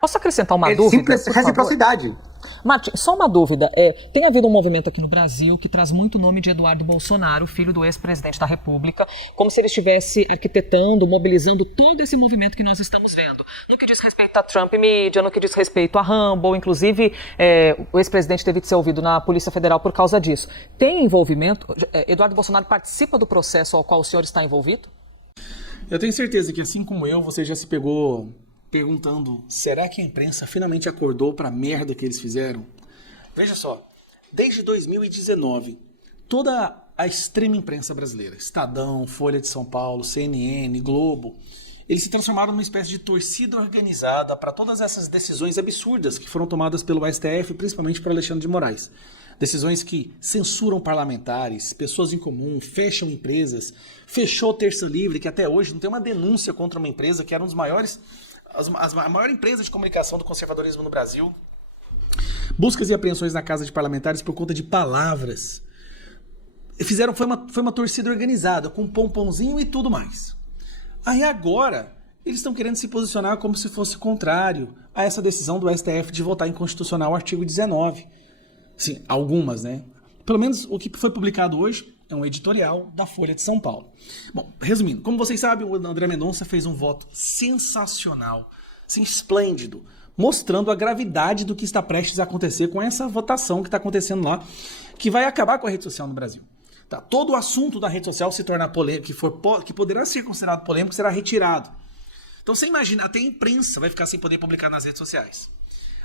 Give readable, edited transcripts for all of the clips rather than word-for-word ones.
Posso acrescentar uma É dúvida, simples por favor? reciprocidade. Martim, só uma dúvida. Tem havido um movimento aqui no Brasil que traz muito o nome de Eduardo Bolsonaro, filho do ex-presidente da República, como se ele estivesse arquitetando, mobilizando todo esse movimento que nós estamos vendo. No que diz respeito a Trump Media, no que diz respeito a Rumble, inclusive o ex-presidente teve de ser ouvido na Polícia Federal por causa disso. Tem envolvimento? Eduardo Bolsonaro participa do processo ao qual o senhor está envolvido? Eu tenho certeza que, assim como eu, você já se pegou perguntando: será que a imprensa finalmente acordou para a merda que eles fizeram? Veja só, desde 2019, toda a extrema imprensa brasileira, Estadão, Folha de São Paulo, CNN, Globo, eles se transformaram numa espécie de torcida organizada para todas essas decisões absurdas que foram tomadas pelo STF, principalmente por Alexandre de Moraes. Decisões que censuram parlamentares, pessoas em comum, fecham empresas, fechou Terça Livre, que até hoje não tem uma denúncia contra uma empresa que era um dos maiores, a maior empresa de comunicação do conservadorismo no Brasil. Buscas e apreensões na casa de parlamentares por conta de palavras. Foi uma torcida organizada, com pompãozinho e tudo mais. Aí agora, eles estão querendo se posicionar como se fosse contrário a essa decisão do STF de votar inconstitucional o artigo 19. Sim, algumas, né? Pelo menos o que foi publicado hoje é um editorial da Folha de São Paulo. Bom, resumindo, como vocês sabem, o André Mendonça fez um voto sensacional, assim, esplêndido, mostrando a gravidade do que está prestes a acontecer com essa votação que está acontecendo lá, que vai acabar com a rede social no Brasil. Tá? Todo o assunto da rede social se tornar polêmico, que poderá ser considerado polêmico, será retirado. Então você imagina, até a imprensa vai ficar sem poder publicar nas redes sociais.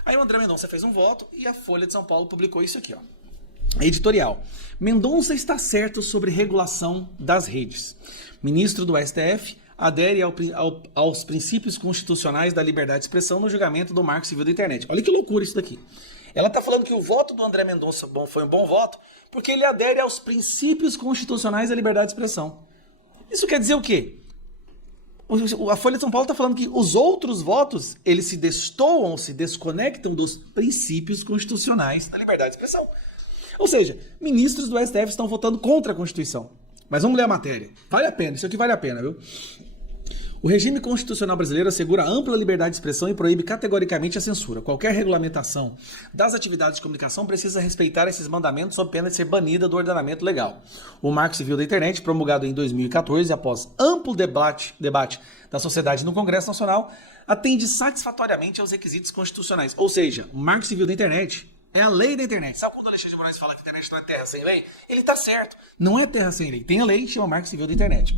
Aí o André Mendonça fez um voto e a Folha de São Paulo publicou isso aqui, ó. Editorial. Mendonça está certo sobre regulação das redes. Ministro do STF adere aos princípios constitucionais da liberdade de expressão no julgamento do Marco Civil da Internet. Olha que loucura isso daqui. Ela está falando que o voto do André Mendonça foi um bom voto porque ele adere aos princípios constitucionais da liberdade de expressão. Isso quer dizer o quê? A Folha de São Paulo está falando que os outros votos, eles se destoam, se desconectam dos princípios constitucionais da liberdade de expressão. Ou seja, ministros do STF estão votando contra a Constituição. Mas vamos ler a matéria. Vale a pena, isso aqui vale a pena, viu? O regime constitucional brasileiro assegura ampla liberdade de expressão e proíbe categoricamente a censura. Qualquer regulamentação das atividades de comunicação precisa respeitar esses mandamentos sob pena de ser banida do ordenamento legal. O Marco Civil da Internet, promulgado em 2014, após amplo debate da sociedade no Congresso Nacional, atende satisfatoriamente aos requisitos constitucionais. Ou seja, o Marco Civil da Internet é a lei da internet. Sabe quando o Alexandre de Moraes fala que a internet não é terra sem lei? Ele está certo. Não é terra sem lei. Tem a lei que chama Marco Civil da Internet.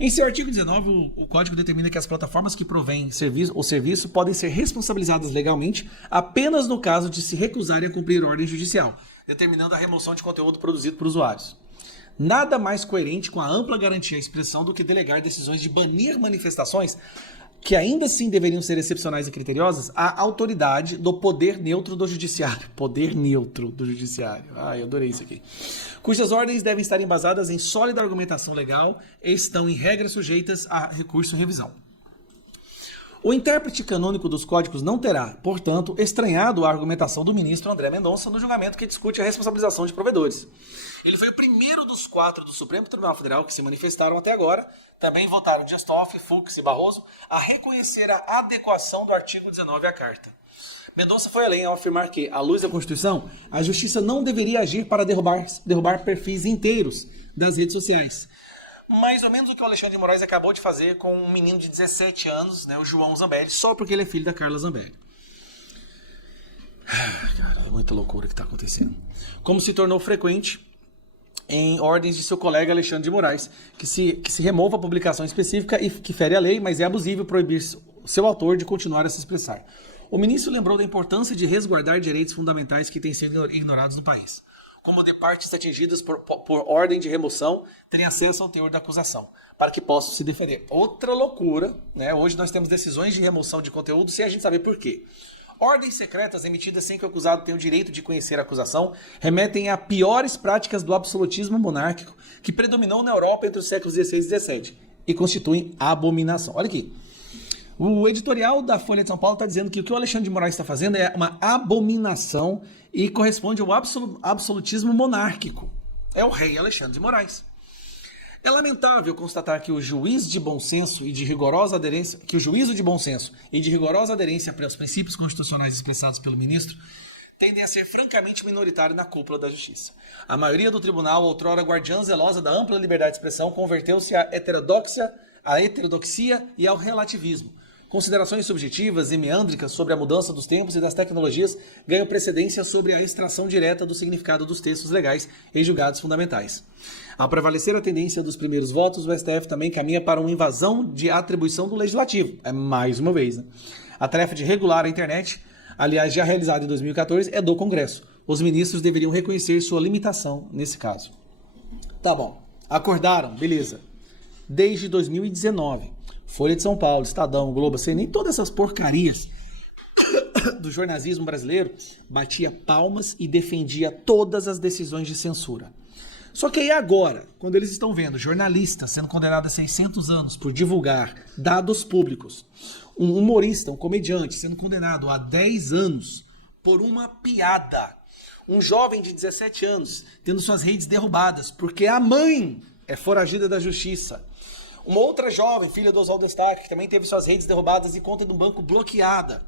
Em seu artigo 19, o Código determina que as plataformas que provêm serviço podem ser responsabilizadas legalmente apenas no caso de se recusarem a cumprir ordem judicial, determinando a remoção de conteúdo produzido por usuários. Nada mais coerente com a ampla garantia à expressão do que delegar decisões de banir manifestações que ainda assim deveriam ser excepcionais e criteriosas à autoridade do poder neutro do judiciário. Poder neutro do judiciário. Eu adorei isso aqui. Cujas ordens devem estar embasadas em sólida argumentação legal e estão, em regra, sujeitas a recurso e revisão. O intérprete canônico dos códigos não terá, portanto, estranhado a argumentação do ministro André Mendonça no julgamento que discute a responsabilização de provedores. Ele foi o primeiro dos 4 do Supremo Tribunal Federal que se manifestaram até agora, também votaram Dias Toffoli, Fux e Barroso, a reconhecer a adequação do artigo 19 à Carta. Mendonça foi além ao afirmar que, à luz da Constituição, a Justiça não deveria agir para derrubar perfis inteiros das redes sociais. Mais ou menos o que o Alexandre de Moraes acabou de fazer com um menino de 17 anos, né, o João Zambelli, só porque ele é filho da Carla Zambelli. Cara, é muita loucura que está acontecendo. Como se tornou frequente em ordens de seu colega Alexandre de Moraes, que se remova a publicação específica e que fere a lei, mas é abusivo proibir seu autor de continuar a se expressar. O ministro lembrou da importância de resguardar direitos fundamentais que têm sido ignorados no país, como de partes atingidas por ordem de remoção terem acesso ao teor da acusação, para que possam se defender. Outra loucura, né? Hoje nós temos decisões de remoção de conteúdo sem a gente saber por quê. Ordens secretas emitidas sem que o acusado tenha o direito de conhecer a acusação remetem a piores práticas do absolutismo monárquico que predominou na Europa entre os séculos XVI e XVII e constituem abominação. Olha aqui. O editorial da Folha de São Paulo está dizendo que o que o Alexandre de Moraes está fazendo é uma abominação e corresponde ao absolutismo monárquico. É o rei Alexandre de Moraes. É lamentável constatar que o juízo de bom senso e de rigorosa aderência, aos princípios constitucionais expressados pelo ministro tendem a ser francamente minoritário na cúpula da justiça. A maioria do tribunal, outrora guardiã zelosa da ampla liberdade de expressão, converteu-se à heterodoxia e ao relativismo. Considerações subjetivas e meândricas sobre a mudança dos tempos e das tecnologias ganham precedência sobre a extração direta do significado dos textos legais em julgados fundamentais. Ao prevalecer a tendência dos primeiros votos, o STF também caminha para uma invasão de atribuição do Legislativo. É mais uma vez, né? A tarefa de regular a internet, aliás, já realizada em 2014, é do Congresso. Os ministros deveriam reconhecer sua limitação nesse caso. Tá bom. Acordaram, beleza. Desde 2019, Folha de São Paulo, Estadão, Globo, CNN, todas essas porcarias do jornalismo brasileiro batia palmas e defendia todas as decisões de censura. Só que aí agora, quando eles estão vendo jornalistas sendo condenados a 600 anos por divulgar dados públicos, um humorista, um comediante sendo condenado a 10 anos por uma piada, um jovem de 17 anos tendo suas redes derrubadas porque a mãe é foragida da justiça, uma outra jovem, filha do Oswaldo Destaque, que também teve suas redes derrubadas e conta de um banco bloqueada.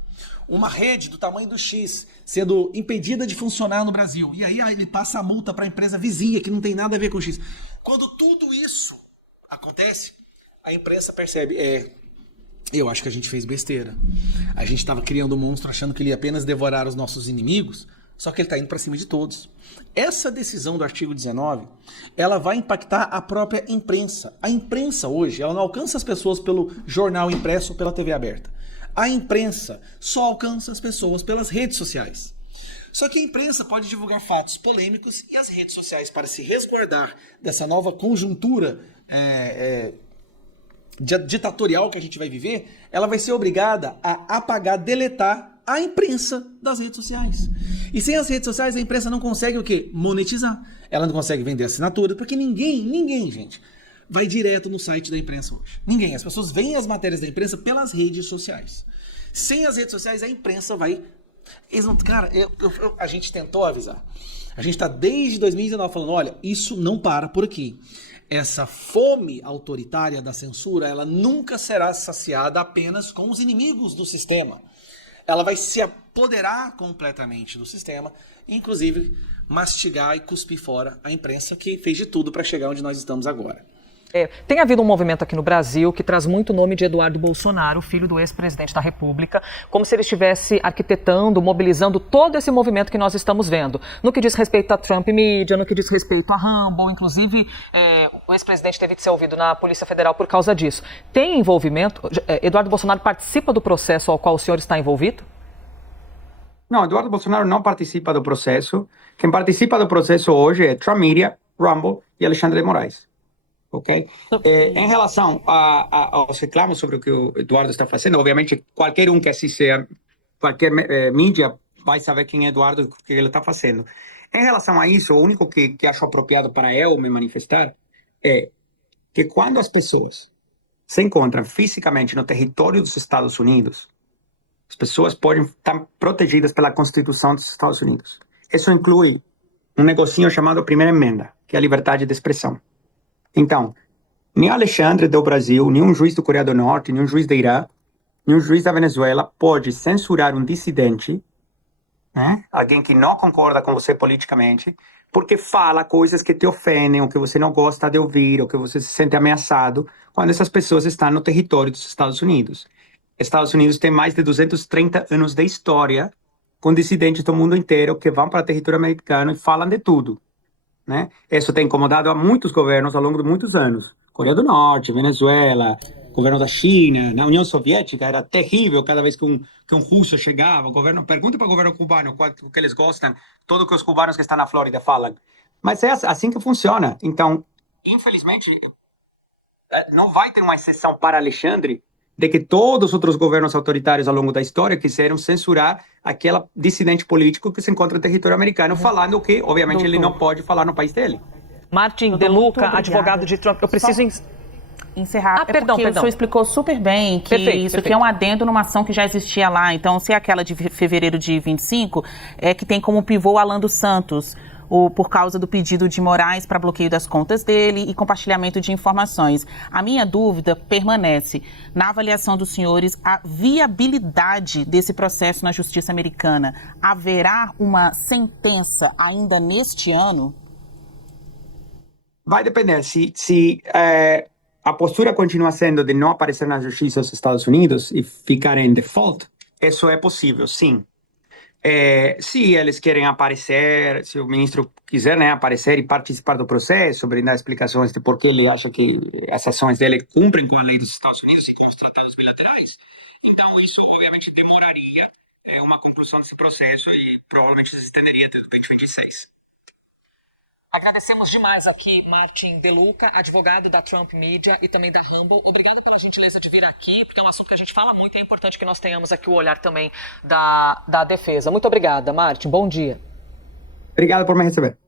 Uma rede do tamanho do X sendo impedida de funcionar no Brasil. E aí ele passa a multa para a empresa vizinha, que não tem nada a ver com o X. Quando tudo isso acontece, a imprensa percebe, eu acho que a gente fez besteira. A gente estava criando um monstro achando que ele ia apenas devorar os nossos inimigos, só que ele está indo para cima de todos. Essa decisão do artigo 19, ela vai impactar a própria imprensa. A imprensa hoje, ela não alcança as pessoas pelo jornal impresso ou pela TV aberta. A imprensa só alcança as pessoas pelas redes sociais. Só que a imprensa pode divulgar fatos polêmicos e as redes sociais, para se resguardar dessa nova conjuntura ditatorial que a gente vai viver, ela vai ser obrigada a apagar, deletar a imprensa das redes sociais. E sem as redes sociais, a imprensa não consegue o quê? Monetizar. Ela não consegue vender assinatura, porque ninguém, gente, vai direto no site da imprensa hoje. Ninguém. As pessoas veem as matérias da imprensa pelas redes sociais. Sem as redes sociais, a imprensa vai... Cara, a gente tentou avisar. A gente está desde 2019 falando, olha, isso não para por aqui. Essa fome autoritária da censura, ela nunca será saciada apenas com os inimigos do sistema. Ela vai se apoderar completamente do sistema, inclusive mastigar e cuspir fora a imprensa que fez de tudo para chegar onde nós estamos agora. Tem havido um movimento aqui no Brasil que traz muito o nome de Eduardo Bolsonaro, filho do ex-presidente da República, como se ele estivesse arquitetando, mobilizando todo esse movimento que nós estamos vendo. No que diz respeito a Trump Media, no que diz respeito a Rumble, inclusive o ex-presidente teve de ser ouvido na Polícia Federal por causa disso. Tem envolvimento? Eduardo Bolsonaro participa do processo ao qual o senhor está envolvido? Não, Eduardo Bolsonaro não participa do processo. Quem participa do processo hoje é Trump Media, Rumble e Alexandre de Moraes. Ok? Em relação aos reclamos sobre o que o Eduardo está fazendo, obviamente qualquer um que assiste qualquer mídia vai saber quem é Eduardo e o que ele está fazendo. Em relação a isso, o único que acho apropriado para eu me manifestar é que quando as pessoas se encontram fisicamente no território dos Estados Unidos, as pessoas podem estar protegidas pela Constituição dos Estados Unidos. Isso inclui um negocinho chamado Primeira Emenda, que é a liberdade de expressão. Então, nem Alexandre do Brasil, nem um juiz do Coreia do Norte, nem um juiz do Irã, nem um juiz da Venezuela pode censurar um dissidente, né? Alguém que não concorda com você politicamente, porque fala coisas que te ofendem, ou que você não gosta de ouvir, ou que você se sente ameaçado, quando essas pessoas estão no território dos Estados Unidos. Estados Unidos tem mais de 230 anos de história com dissidentes do mundo inteiro que vão para o território americano e falam de tudo. Né? Isso tem incomodado a muitos governos ao longo de muitos anos. Coreia do Norte, Venezuela, governo da China, na União Soviética era terrível cada vez que um russo chegava. O governo, pergunta para o governo cubano o que eles gostam, tudo que os cubanos que estão na Flórida falam. Mas é assim que funciona. Então, infelizmente, não vai ter uma exceção para Alexandre de que todos os outros governos autoritários ao longo da história quiseram censurar aquela dissidente político que se encontra no território americano, falando que, obviamente, ele não pode falar no país dele. Martin De Luca, advogado de Trump. Eu preciso encerrar. Perdão. O senhor explicou super bem que isso aqui é um adendo numa ação que já existia lá. Então, se é aquela de fevereiro de 25, é que tem como pivô Alan dos Santos, por causa do pedido de Moraes para bloqueio das contas dele e compartilhamento de informações. A minha dúvida permanece. Na avaliação dos senhores, a viabilidade desse processo na justiça americana, haverá uma sentença ainda neste ano? Vai depender. Se a postura continua sendo de não aparecer na justiça dos Estados Unidos e ficar em default, isso é possível, sim. Se eles querem aparecer, se o ministro quiser, né, aparecer e participar do processo, brindar explicações de por que ele acha que as ações dele cumprem com a lei dos Estados Unidos e com os tratados bilaterais, então isso obviamente demoraria uma conclusão desse processo e provavelmente se estenderia até 2026. Agradecemos demais aqui Martin De Luca, advogado da Trump Media e também da Rumble. Obrigado pela gentileza de vir aqui, porque é um assunto que a gente fala muito e é importante que nós tenhamos aqui o olhar também da defesa. Muito obrigada, Martin. Bom dia. Obrigado por me receber.